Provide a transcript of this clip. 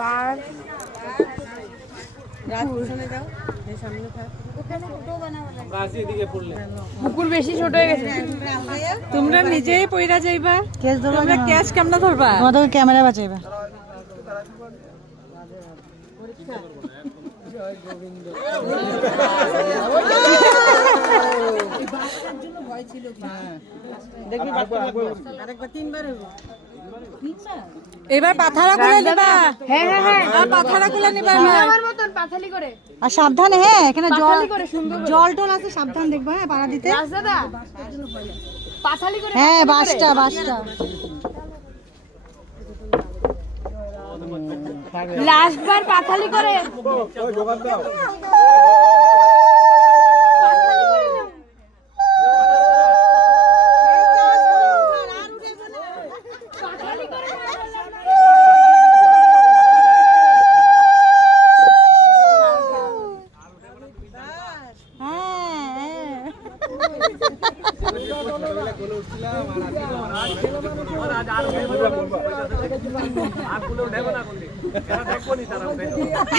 পার পুকুর বেশি ছোট হয়ে গেছে। তোমরা নিজেই পয়রা যাইবা, তোমরা ক্যাচ কেমন ধরবা? তোমাদের ক্যামেরা বাঁচাইবা। এবার পাথারা গুলো নিবা। হ্যাঁ হ্যাঁ হ্যাঁ, আর পাথারা গুলো নিবা না। আমার মতন পাথালি করে। আর সাবধানে, হ্যাঁ এখানে জল টল আছে, সাবধান দেখবা হ্যাঁ পাড়া দিতে। দাদা পাথালি করে। হ্যাঁ বাসটা বাসটা লাস্ট বার পাথালি করে। আর